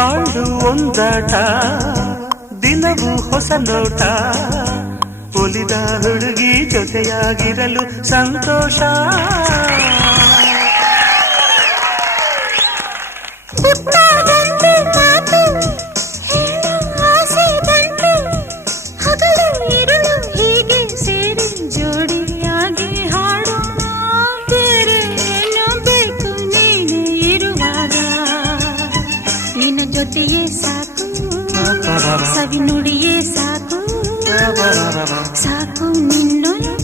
ಬಾಳು ಒಂದಾಟ ದಿನವೂ ಹೊಸ ನೋಟ ಒಲಿದ ಹುಡುಗಿ ಜೊತೆಯಾಗಿರಲು ಸಂತೋಷ ಜೊತೆಯೇ ಸಾಕು ಸವಿ ನುಡಿಯೇ ಸಾಕು ಸಾಕು ನಿನ್ನೊಂದು